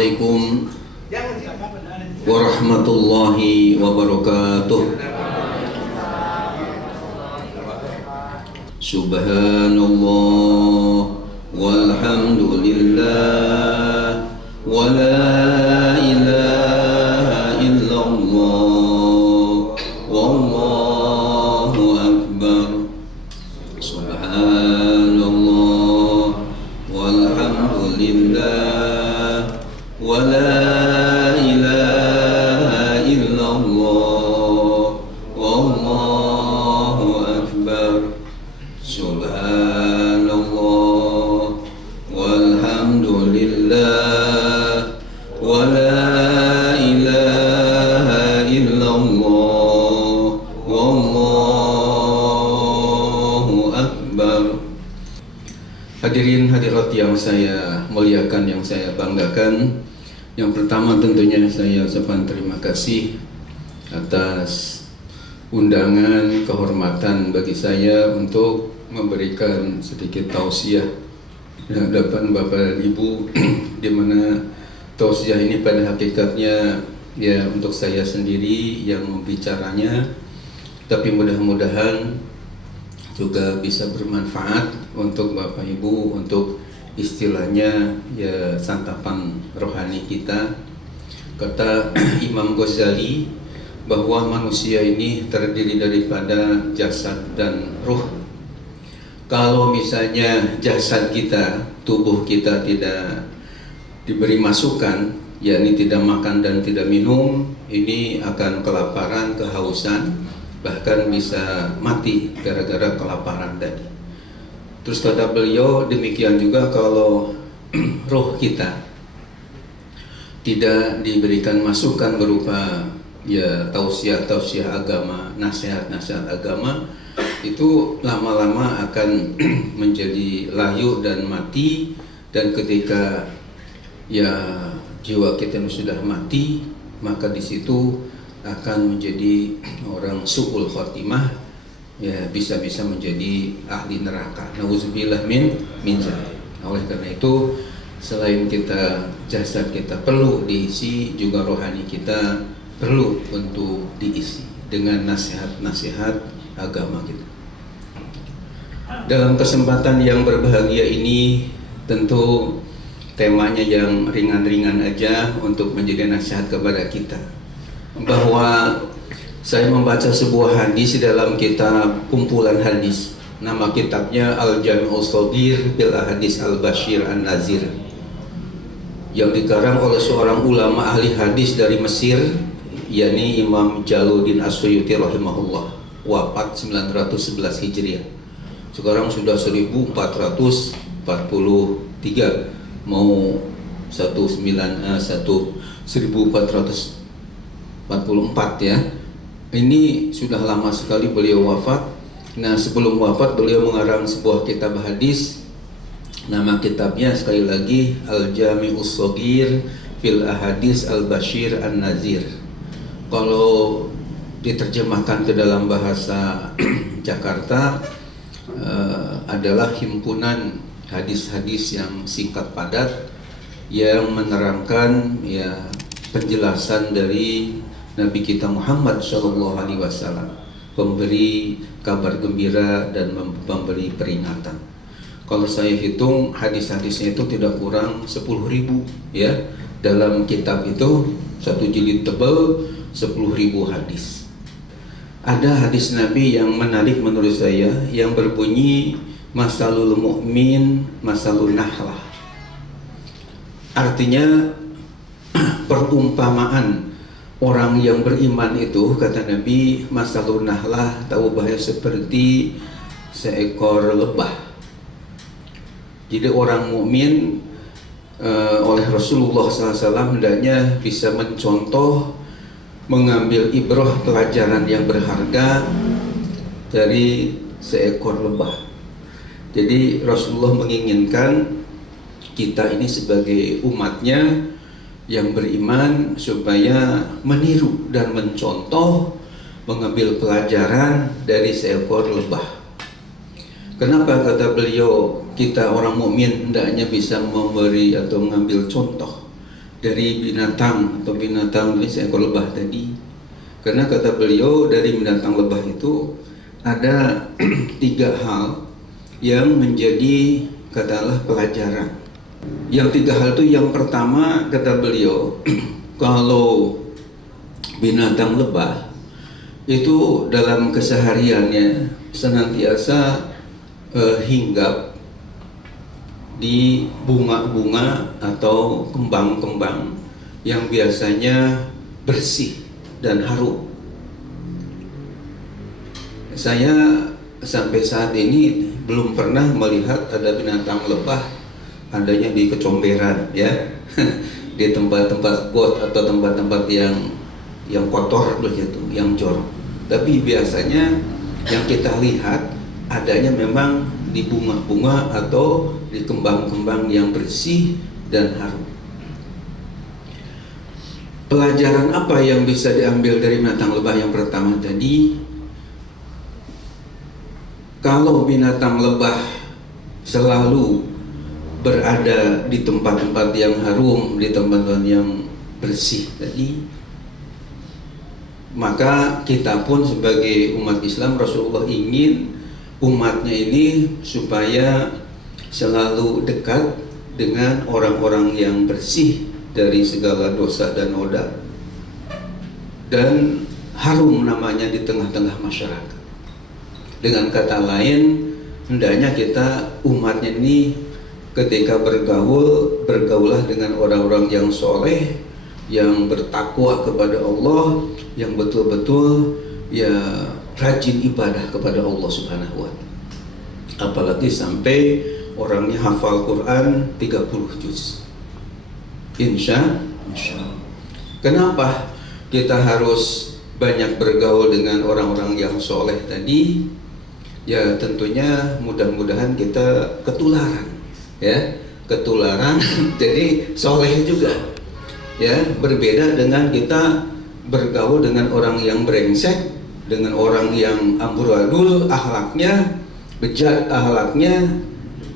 Assalamualaikum warahmatullahi wabarakatuh. Subhanallah walhamdulillah wa la ilaha illallah wallahu akbar. Subhanallah walhamdulillah wa la ilaha illallah wallahu akbar. Subhanallah walhamdulillah wa la ilaha illallah wallahu akbar. Hadirin hadirat yang saya muliakan, yang saya banggakan, yang pertama tentunya saya ucapkan terima kasih atas undangan kehormatan bagi saya untuk memberikan sedikit tausiah di hadapan Bapak dan Ibu, di mana tausiah ini pada hakikatnya ya untuk saya sendiri yang membicaranya, tapi mudah-mudahan juga bisa bermanfaat untuk Bapak Ibu, untuk istilahnya ya santapan rohani kita. Kata Imam Ghazali bahwa manusia ini terdiri daripada jasad dan ruh. Kalau misalnya jasad kita, tubuh kita tidak diberi masukan, yakni tidak makan dan tidak minum, ini akan kelaparan, kehausan, bahkan bisa mati gara-gara kelaparan tadi. Terus kata beliau demikian juga kalau roh kita tidak diberikan masukan berupa ya tausiah agama, nasihat agama, itu lama-lama akan menjadi layu dan mati. Dan ketika ya jiwa kita sudah mati, maka di situ akan menjadi orang su'ul khotimah, ya bisa-bisa menjadi ahli neraka. Nauzubillah min zalik. Oleh karena itu, selain kita jasad kita perlu diisi, juga rohani kita perlu untuk diisi dengan nasihat-nasihat agama kita. Dalam kesempatan yang berbahagia ini, tentu temanya yang ringan-ringan aja untuk menjadi nasihat kepada kita, bahwa saya membaca sebuah hadis dalam kitab kumpulan hadis, nama kitabnya Al-Jami'us Shaghir bil Ahadits Al-Bashir An-Nazir, yang dikarang oleh seorang ulama ahli hadis dari Mesir, yakni Imam Jalaluddin As-Suyuti rahimahullah, wafat 911 Hijriah. Sekarang sudah 1443, mau 1444 ya. Ini sudah lama sekali beliau wafat. Nah, sebelum wafat beliau mengarang sebuah kitab hadis. Nama kitabnya sekali lagi Al-Jami'us Shaghir fil Ahadits Al-Bashir An-Nazir. Kalau diterjemahkan ke dalam bahasa Jakarta adalah himpunan hadis-hadis yang singkat padat yang menerangkan ya penjelasan dari Nabi kita Muhammad SAW, pemberi kabar gembira dan memberi peringatan. Kalau saya hitung hadis-hadisnya itu tidak kurang 10.000 ya. Dalam kitab itu satu jilid tebal 10.000 hadis. Ada hadis Nabi yang menarik menurut saya, yang berbunyi masalul mu'min masalul nahlah. Artinya perumpamaan orang yang beriman itu, kata Nabi, masalul nahlah, tahu bahaya seperti seekor lebah. Jadi orang mukmin oleh Rasulullah SAW hendaknya bisa mencontoh, mengambil ibrah, pelajaran yang berharga dari seekor lebah. Jadi Rasulullah menginginkan kita ini sebagai umatnya yang beriman supaya meniru dan mencontoh, mengambil pelajaran dari seekor lebah. Kenapa kata beliau kita orang mukmin hendaknya bisa memberi atau mengambil contoh dari binatang atau binatang ini seekor lebah tadi. Karena kata beliau dari binatang lebah itu ada 3 hal yang menjadi katakanlah pelajaran. Yang 3 hal itu, yang pertama kata beliau kalau binatang lebah itu dalam kesehariannya senantiasa hinggap di bunga-bunga atau kembang-kembang yang biasanya bersih dan harum. Saya sampai saat ini belum pernah melihat ada binatang lebah adanya di Kecomberan, ya, di tempat-tempat got atau tempat-tempat yang kotor begitu, yang jorok. Tapi biasanya yang kita lihat adanya memang di bunga-bunga atau di kembang-kembang yang bersih dan harum. Pelajaran apa yang bisa diambil dari binatang lebah yang pertama tadi? Kalau binatang lebah selalu berada di tempat-tempat yang harum, di tempat-tempat yang bersih tadi, maka kita pun sebagai umat Islam, Rasulullah ingin umatnya ini supaya selalu dekat dengan orang-orang yang bersih dari segala dosa dan noda, dan harum namanya di tengah-tengah masyarakat. Dengan kata lain, hendaknya kita umatnya ini ketika bergaulah dengan orang-orang yang soleh, yang bertakwa kepada Allah, yang betul-betul ya rajin ibadah kepada Allah Subhanahu wa Ta'ala. Apalagi sampai orangnya hafal Quran 30 juz. Insya Allah. Kenapa kita harus banyak bergaul dengan orang-orang yang soleh tadi? Ya tentunya mudah-mudahan kita ketularan, ya, ketularan jadi soleh juga, ya. Berbeda dengan kita bergaul dengan orang yang brengsek, dengan orang yang amburadul akhlaknya, bejat akhlaknya,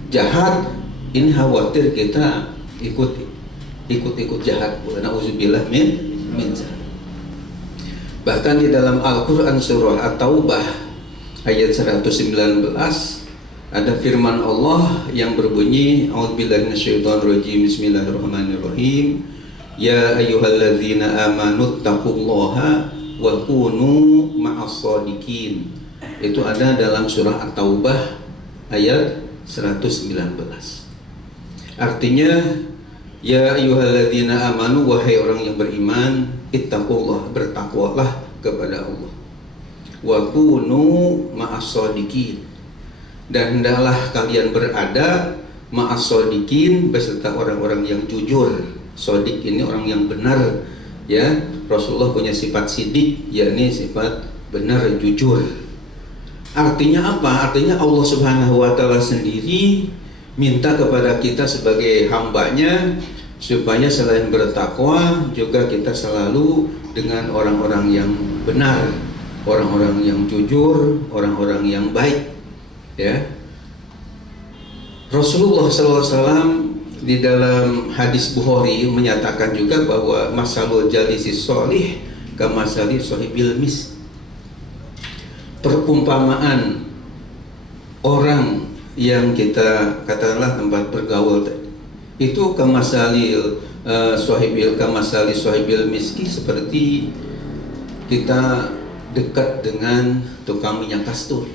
jahat. Ini khawatir kita ikut jahat. Na'udzubillah min zalik. Bahkan di dalam Al-Quran surah At-Taubah ayat 119 ada firman Allah yang berbunyi, a'udzubillahi minasyaitonirrajim, bismillahirrahmanirrahim, ya ayyuhalladzina amanu taqullaha wa kunu ma'as-shadiqin. Itu ada dalam surah At-Taubah ayat 119. Artinya, ya ayyuhalladzina amanu, wahai orang yang beriman, ittaqullah, bertakwalah kepada Allah. Wa kunu ma'as-shadiqin, dan hendaklah kalian berada ma'as-shadiqin, beserta orang-orang yang jujur. Shadiq ini orang yang benar, ya. Rasulullah punya sifat sidik, yakni sifat benar, jujur. Artinya apa? Artinya Allah Subhanahu wa Ta'ala sendiri minta kepada kita sebagai hambanya supaya selain bertakwa juga kita selalu dengan orang-orang yang benar, orang-orang yang jujur, orang-orang yang baik, ya. Rasulullah SAW di dalam hadis Bukhari menyatakan juga bahwa masalul jalisis sholih kamasali sohibil mis. Perumpamaan orang yang kita katakanlah tempat bergaul itu kamasalil sohibil miski, seperti kita dekat dengan tukang minyak kasturi.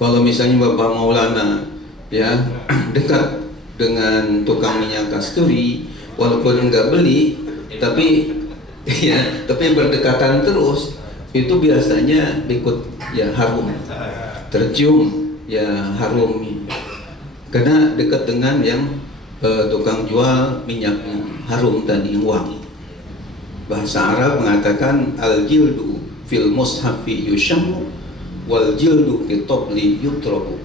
Kalau misalnya Bapak Maulana, ya, dekat dengan tukang minyak kasturi, walaupun enggak beli, tapi ya, tapi berdekatan terus, itu biasanya ikut ya harum, tercium ya harum, karena dekat dengan yang tukang jual minyak harum tadi, wangi. Bahasa Arab mengatakan al-jildu fil mushafi yushammu wal jildu fi tobli yutrobu.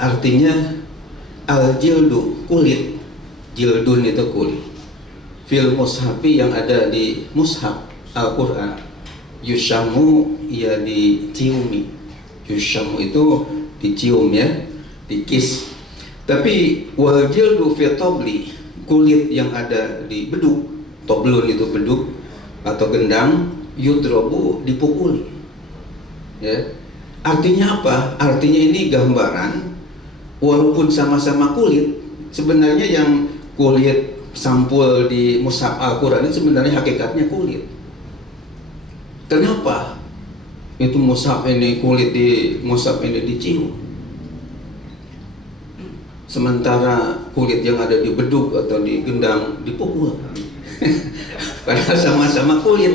Artinya al-jildu kulit, jildun itu kulit, fil mushafi yang ada di mushaf Al-Quran, yushammu ya diciumi, yushammu itu dicium, ya, dikis. Tapi wal jildu fi tobli, kulit yang ada di beduk, toblon itu beduk atau gendang, yudrobu, dipukuli. Ya. Artinya apa? Artinya ini gambaran, walaupun sama-sama kulit, sebenarnya yang kulit sampul di mushaf Al-Quran itu sebenarnya hakikatnya kulit. Kenapa itu mushaf ini, kulit di mushaf ini dicium, sementara kulit yang ada di beduk atau di gendang dipukul? Padahal sama-sama kulit.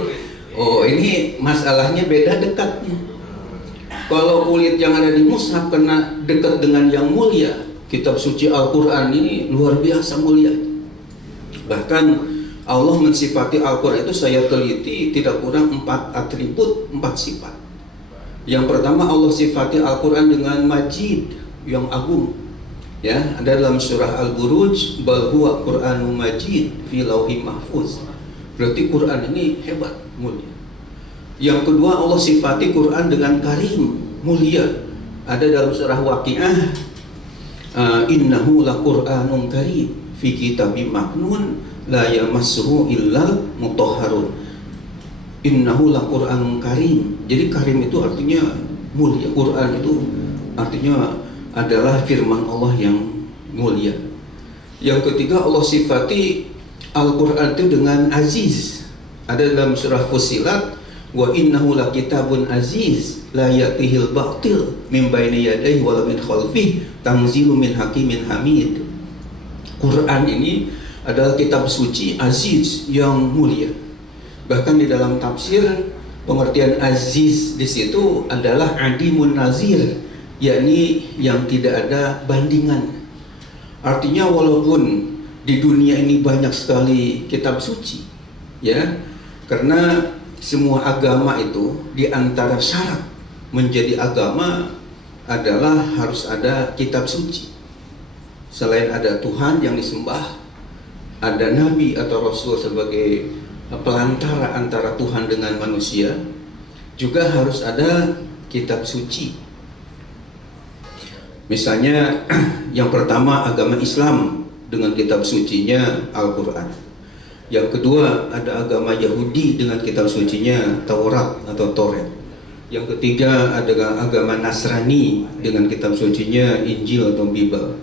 Oh, ini masalahnya beda dekatnya. Kalau kulit yang ada di mushaf kena dekat dengan yang mulia, kitab suci Al-Quran ini luar biasa mulia. Bahkan Allah mensifati Al-Quran itu, saya teliti, tidak kurang 4 atribut, 4 sifat. Yang pertama, Allah sifati Al-Quran dengan majid, yang agung. Ya, ada dalam surah Al-Buruj, bal huwa Qur'anun majid fi lauhim mahfuz. Berarti Quran ini hebat, mulia. Yang kedua, Allah sifati Quran dengan karim, mulia. Ada dalam surah Waqiah, innahu laqur'anun karim fi kitabim maknun la yamassuhu illal mutahharun. Innahu laqur'anun karim. Jadi karim itu artinya mulia. Quran itu artinya adalah firman Allah yang mulia. Yang ketiga, Allah sifati Al-Quran itu dengan aziz. Ada dalam surah Fussilat, wa innahu lakitabun aziz la ya'tihil batil min baini yadayhi wa min khalfihi tanzilu min hakimin hamid. Quran ini adalah kitab suci aziz yang mulia. Bahkan di dalam tafsir, pengertian aziz di situ adalah adimun nazir, yakni yang tidak ada bandingan. Artinya walaupun di dunia ini banyak sekali kitab suci, ya, karena semua agama itu di antara syarat menjadi agama adalah harus ada kitab suci. Selain ada Tuhan yang disembah, ada Nabi atau Rasul sebagai pelantara antara Tuhan dengan manusia, juga harus ada kitab suci. Misalnya yang pertama, agama Islam dengan kitab sucinya Al-Quran. Yang kedua, ada agama Yahudi dengan kitab sucinya Taurat atau Toret. Yang ketiga, ada agama Nasrani dengan kitab sucinya Injil atau Bible.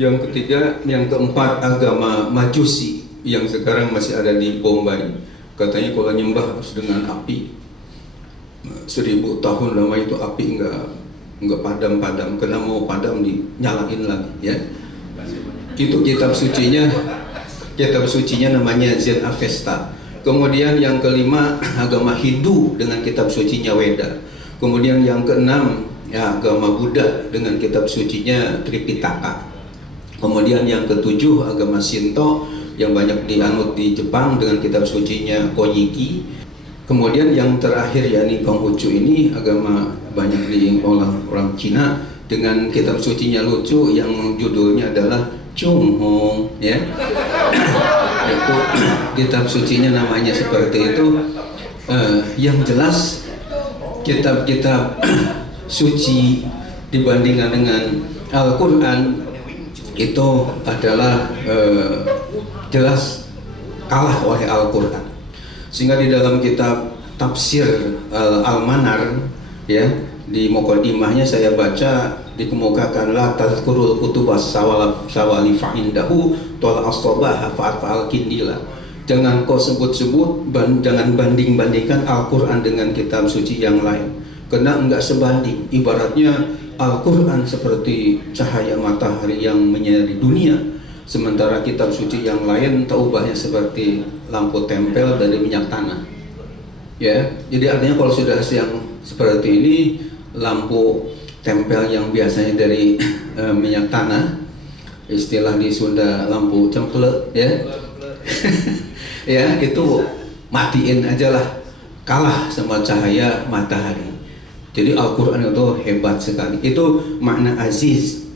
Yang ketiga, yang keempat, agama Majusi yang sekarang masih ada di Bombay. Katanya kalau nyembah harus dengan api. 1000 tahun lama itu api enggak padam-padam, karena mau padam dinyalain lagi, ya. Itu kitab sucinya namanya Zen Avesta. Kemudian yang kelima, agama Hindu dengan kitab sucinya Weda. Kemudian yang keenam, ya, agama Buddha dengan kitab sucinya Tripitaka. Kemudian yang ketujuh, agama Shinto yang banyak dianut di Jepang dengan kitab sucinya Kojiki. Kemudian yang terakhir, yakni Konghucu, ini agama banyak di orang Cina dengan kitab sucinya lucu yang judulnya adalah Chung Hong, ya. Itu kitab sucinya namanya seperti itu. Yang jelas kitab-kitab suci dibandingkan dengan Al-Quran itu adalah jelas kalah oleh Al-Quran. Sehingga di dalam kitab tafsir Al-Manar, ya, di muqaddimahnya saya baca dikemukakan la tazkurul kutubas sawali fa'indahu tol astabah fa'al kindila. Jangan kau sebut-sebut, jangan banding-bandingkan Al-Quran dengan kitab suci yang lain, karena enggak sebanding. Ibaratnya Al-Quran seperti cahaya matahari yang menyinari dunia, sementara kitab suci yang lain taubahnya seperti lampu tempel dari minyak tanah, ya. Jadi artinya kalau sudah yang seperti ini, lampu tempel yang biasanya dari minyak tanah, istilah di Sunda lampu cemplek, ya. Ya, itu matiin aja lah, kalah sama cahaya matahari. Jadi Al-Quran itu hebat sekali. Itu makna aziz.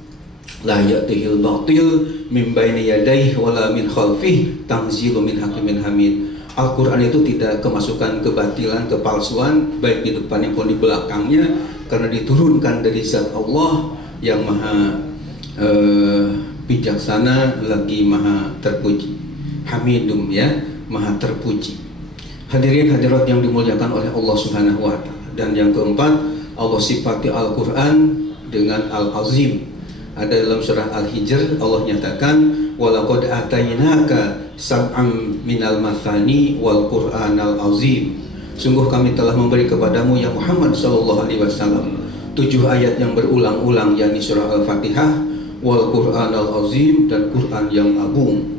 La ya'tihil batil min baini yadayhi wala min khalfihi tanzilu min hakimin hamid. Al-Quran itu tidak kemasukan kebatilan, kepalsuan, baik di depannya maupun di belakangnya, karena diturunkan dari zat Allah yang maha bijaksana lagi maha terpuji. Hamidum, ya, maha terpuji. Hadirin hadirat yang dimuliakan oleh Allah Subhanahu wa taala. Dan yang keempat, Allah sifati Al-Qur'an dengan Al-Azim. Ada dalam surah Al-Hijr, Allah nyatakan walaqad atainaka sab'am minal mathani wal Qur'anal azim. Sungguh kami telah memberi kepadamu ya Muhammad sallallahu alaihi wasallam 7 ayat yang berulang-ulang, yakni surah Al-Fatihah, wal Qur'anal azim, dan Quran yang agung.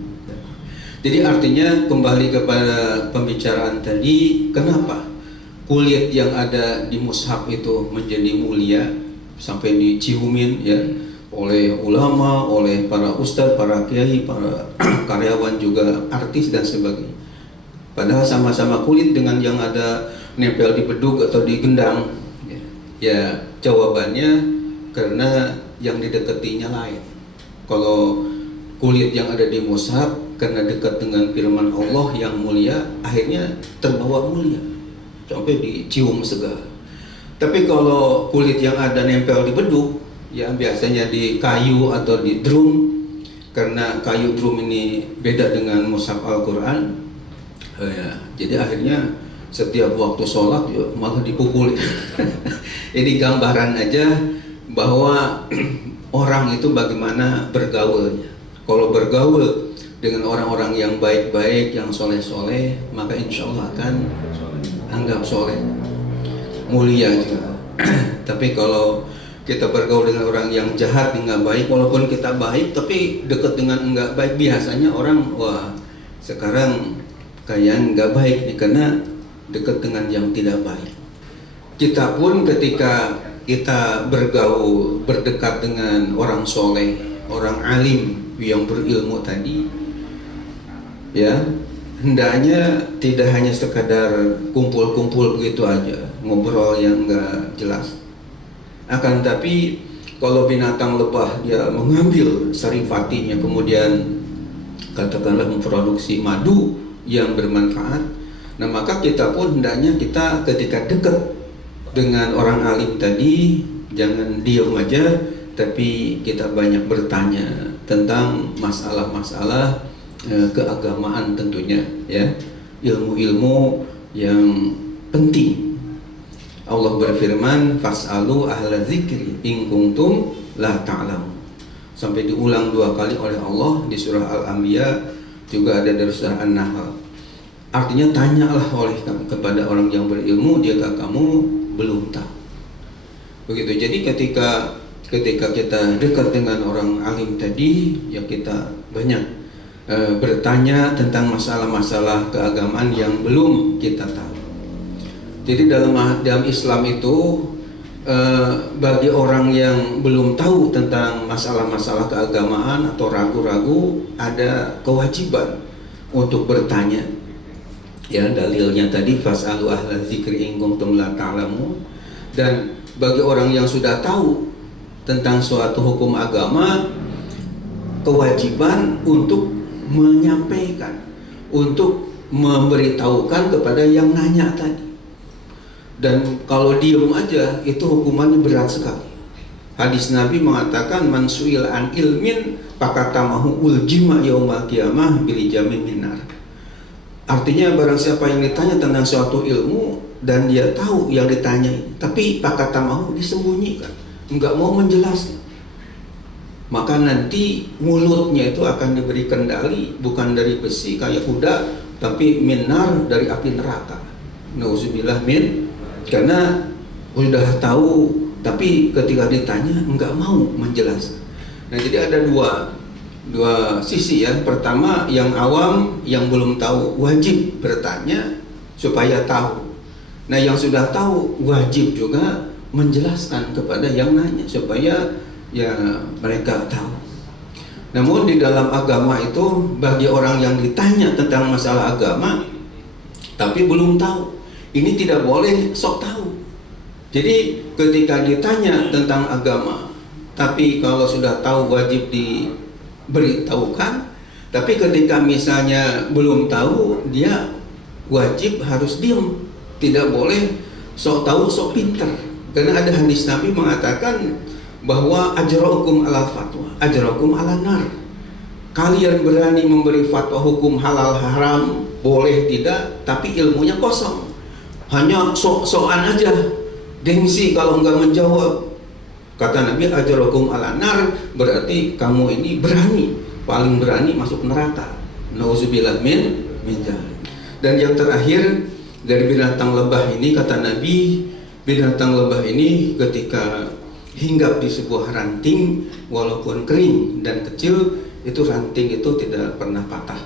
Jadi artinya kembali kepada pembicaraan tadi, kenapa kulit yang ada di mushaf itu menjadi mulia sampai diciumin, ya, oleh ulama, oleh para ustadz, para kiai, para karyawan, juga artis dan sebagainya. Padahal sama-sama kulit dengan yang ada nempel di bedug atau di gendang. Ya, jawabannya karena yang didekatinya lain. Kalau kulit yang ada di mushaf karena dekat dengan firman Allah yang mulia, akhirnya terbawa mulia sampai dicium segala. Tapi kalau kulit yang ada nempel di bedug, ya biasanya di kayu atau di drum, karena kayu drum ini beda dengan mushaf Al-Quran, ya, jadi akhirnya setiap waktu sholat ya, malah dipukul. Ini gambaran aja bahwa orang itu bagaimana bergaulnya. Kalau bergaul dengan orang-orang yang baik-baik, yang soleh-soleh, maka insya Allah akan anggap soleh, mulia juga. Tapi kalau kita bergaul dengan orang yang jahat, nggak baik, walaupun kita baik tapi dekat dengan nggak baik, biasanya orang, wah sekarang kayak nggak baik nih karena dekat dengan yang tidak baik. Kita pun ketika kita bergaul, berdekat dengan orang soleh, orang alim yang berilmu tadi, ya, hendaknya tidak hanya sekadar kumpul-kumpul begitu aja, ngobrol yang nggak jelas. Akan tapi kalau binatang lebah dia mengambil saripatinya, kemudian katakanlah memproduksi madu yang bermanfaat, nah maka kita pun hendaknya kita ketika dekat dengan orang alim tadi jangan diam aja, tapi kita banyak bertanya tentang masalah-masalah keagamaan tentunya, ya, ilmu-ilmu yang penting. Allah berfirman, fas'alu ahla dzikri in kuntum la ta'lamun. Sampai diulang 2 kali oleh Allah di surah Al-Anbiya, juga ada dari surah An-Nahl. Artinya tanyalah oleh kepada orang yang berilmu jika kamu belum tahu. Begitu. Jadi ketika kita dekat dengan orang alim tadi, ya kita banyak bertanya tentang masalah-masalah keagamaan yang belum kita tahu. Jadi dalam Islam itu bagi orang yang belum tahu tentang masalah-masalah keagamaan atau ragu-ragu, ada kewajiban untuk bertanya. Ya, dalilnya tadi fas'alu ahla dzikri in kuntum la ta'lamun. Dan bagi orang yang sudah tahu tentang suatu hukum agama, kewajiban untuk menyampaikan, untuk memberitahukan kepada yang nanya tadi. Dan kalau diem aja itu hukumannya berat sekali. Hadis Nabi mengatakan man su'il an ilmin fakatamahu uljima yaumal qiyamah bilijamin minar. Artinya barang siapa yang ditanya tentang suatu ilmu dan dia tahu yang ditanya, tapi fakatamahu disembunyikan, enggak mau menjelaskan, maka nanti mulutnya itu akan diberi kendali bukan dari besi kayak kuda, tapi minar, dari api neraka. Nauzubillah min. Karena sudah tahu tapi ketika ditanya enggak mau menjelaskan. Nah, jadi ada dua sisi ya. Pertama, yang awam yang belum tahu wajib bertanya supaya tahu. Nah, yang sudah tahu wajib juga menjelaskan kepada yang nanya supaya ya mereka tahu. Namun di dalam agama itu bagi orang yang ditanya tentang masalah agama tapi belum tahu, ini tidak boleh sok tahu. Jadi ketika ditanya tentang agama, tapi kalau sudah tahu wajib diberitahukan. Tapi ketika misalnya belum tahu, dia wajib harus diam. Tidak boleh sok tahu sok pintar. Karena ada hadis Nabi mengatakan bahwa ajra'ukum ala fatwa, ajra'ukum ala nar. Kalian berani memberi fatwa hukum halal haram, boleh tidak, tapi ilmunya kosong. Hanya sok-sokan aja, gengsi kalau enggak menjawab. Kata Nabi, ajra'ukum ala nar, berarti kamu ini berani, paling berani masuk neraka. Nauzubillah min dzalik. Dan yang terakhir dari binatang lebah ini, kata Nabi, binatang lebah ini ketika hinggap di sebuah ranting, walaupun kering dan kecil, itu ranting itu tidak pernah patah.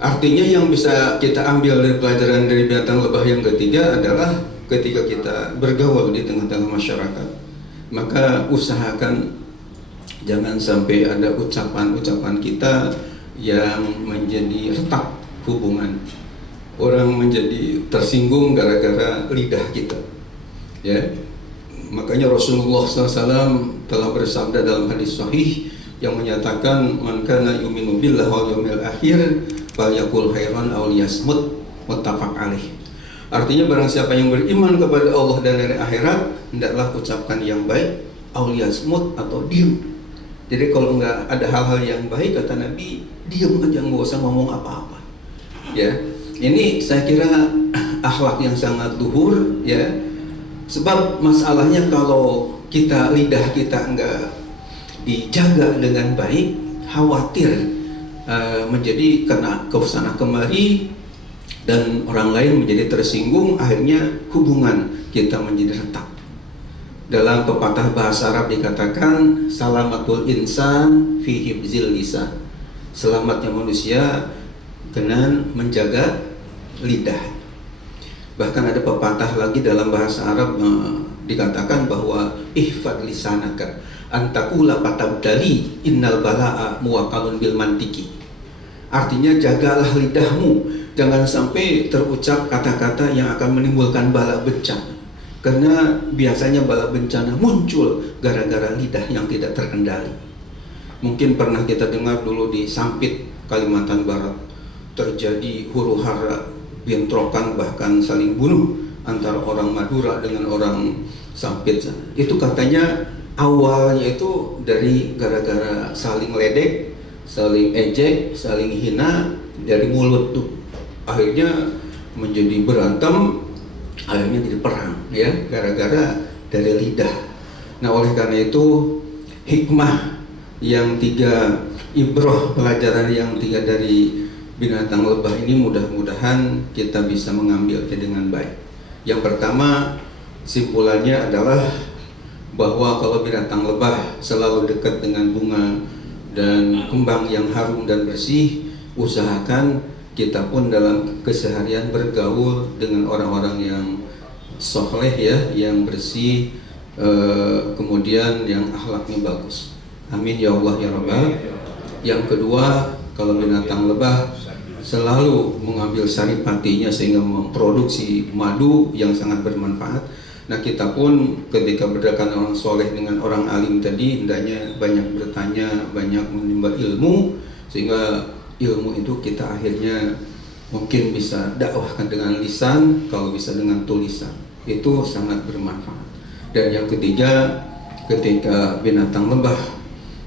Artinya yang bisa kita ambil dari pelajaran dari binatang lebah yang ketiga adalah ketika kita bergaul di tengah-tengah masyarakat, maka usahakan jangan sampai ada ucapan-ucapan kita yang menjadi retak hubungan. Orang menjadi tersinggung gara-gara lidah kita, ya. Makanya Rasulullah SAW telah bersabda dalam hadis sahih yang menyatakan, man kana yu'minu billahi wal yawmil akhir falyaqul khairan aw liyasmut, muttafaq alaih. Artinya barang siapa yang beriman kepada Allah dan hari akhirat, hendaklah ucapkan yang baik, aw liyasmut, atau diam. Jadi kalau enggak ada hal-hal yang baik, kata Nabi, diam aja, enggak usah ngomong apa-apa. Ya. Ini saya kira akhlak yang sangat luhur, ya. Sebab masalahnya kalau lidah kita enggak dijaga dengan baik, khawatir menjadi kena kesana kemari dan orang lain menjadi tersinggung, akhirnya hubungan kita menjadi retak. Dalam pepatah bahasa Arab dikatakan, salamatul insan fi hibzil lisan. Selamatnya manusia dengan menjaga lidah. Bahkan ada pepatah lagi dalam bahasa Arab dikatakan bahwa ihfad lisanaka antakula patabdali innal bala'a muwakkalun bil mantiki. Artinya jagalah lidahmu, jangan sampai terucap kata-kata yang akan menimbulkan bala bencana. Karena biasanya bala bencana muncul gara-gara lidah yang tidak terkendali. Mungkin pernah kita dengar dulu di Sampit, Kalimantan Barat, terjadi huru-hara, bentrokan, bahkan saling bunuh antara orang Madura dengan orang Sampit. Itu katanya awalnya itu dari gara-gara saling ledek, saling ejek, saling hina dari mulut tuh. Akhirnya menjadi berantem, akhirnya jadi perang, ya, gara-gara dari lidah. Nah, oleh karena itu hikmah yang tiga, ibrah pelajaran yang tiga dari binatang lebah ini mudah-mudahan kita bisa mengambilnya dengan baik. Yang pertama, simpulannya adalah bahwa kalau binatang lebah selalu dekat dengan bunga dan kembang yang harum dan bersih, usahakan kita pun dalam keseharian bergaul dengan orang-orang yang soleh, ya, yang bersih, kemudian yang akhlaknya bagus. Amin ya Allah ya Rabbal. Yang kedua, kalau binatang lebah selalu mengambil saripatinya sehingga memproduksi madu yang sangat bermanfaat. Nah, kita pun ketika berdekatan orang soleh dengan orang alim tadi, hendaknya banyak bertanya, banyak menimba ilmu, sehingga ilmu itu kita akhirnya mungkin bisa dakwahkan dengan lisan, kalau bisa dengan tulisan. Itu sangat bermanfaat. Dan yang ketiga, ketika binatang lebah,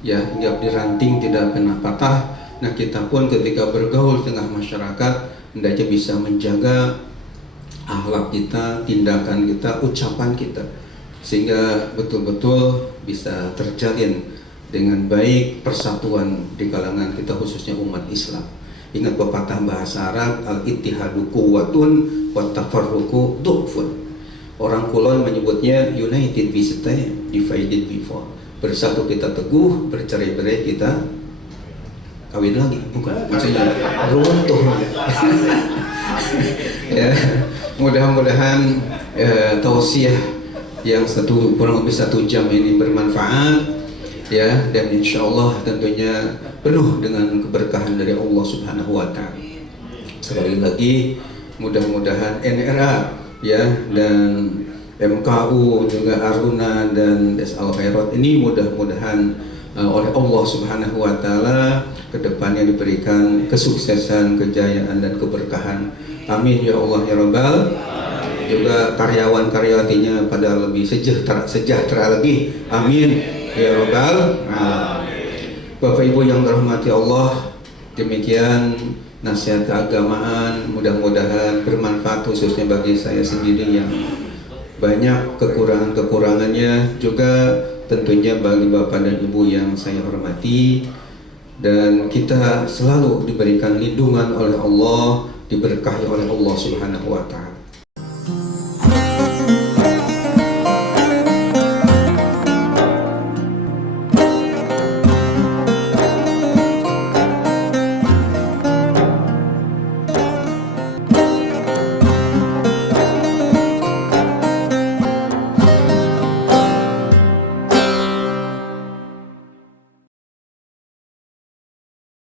ya, hinggap di ranting tidak pernah patah. Nah, kita pun ketika bergaul tengah masyarakat, hendaknya bisa menjaga akhlak kita, tindakan kita, ucapan kita, sehingga betul-betul bisa terjalin dengan baik persatuan di kalangan kita, khususnya umat Islam. Ingat pepatah bahasa Arab, al-ittihadu quwwatun wa tafarruqu du'fun. Orang Kulon menyebutnya united we stand, divided we fall. Bersatu kita teguh, bercerai-berai kita kawin lagi, bukan, maksudnya runtuh. Ya, mudah-mudahan tausiah yang kurang lebih 1 jam ini bermanfaat, ya, dan insya Allah tentunya penuh dengan keberkahan dari Allah Subhanahu Wa Taala. Sekali lagi, mudah-mudahan NRA, ya, dan MKU juga Aruna dan Des Al Khairat ini mudah-mudahan oleh Allah Subhanahu Wa Taala kedepannya diberikan kesuksesan, kejayaan dan keberkahan. Amin ya Allah ya Rabbal. juga karyawan-karyawatinya pada lebih sejahtera lagi. Amin ya rabbal alamin. Bapak Ibu yang dirahmati Allah, demikian nasihat keagamaan, mudah-mudahan bermanfaat khususnya bagi saya sendiri yang banyak kekurangannya, juga tentunya bagi Bapak dan Ibu yang saya hormati, dan kita selalu diberikan lindungan oleh Allah, diberkahi oleh Allah Subhanahu wa taala.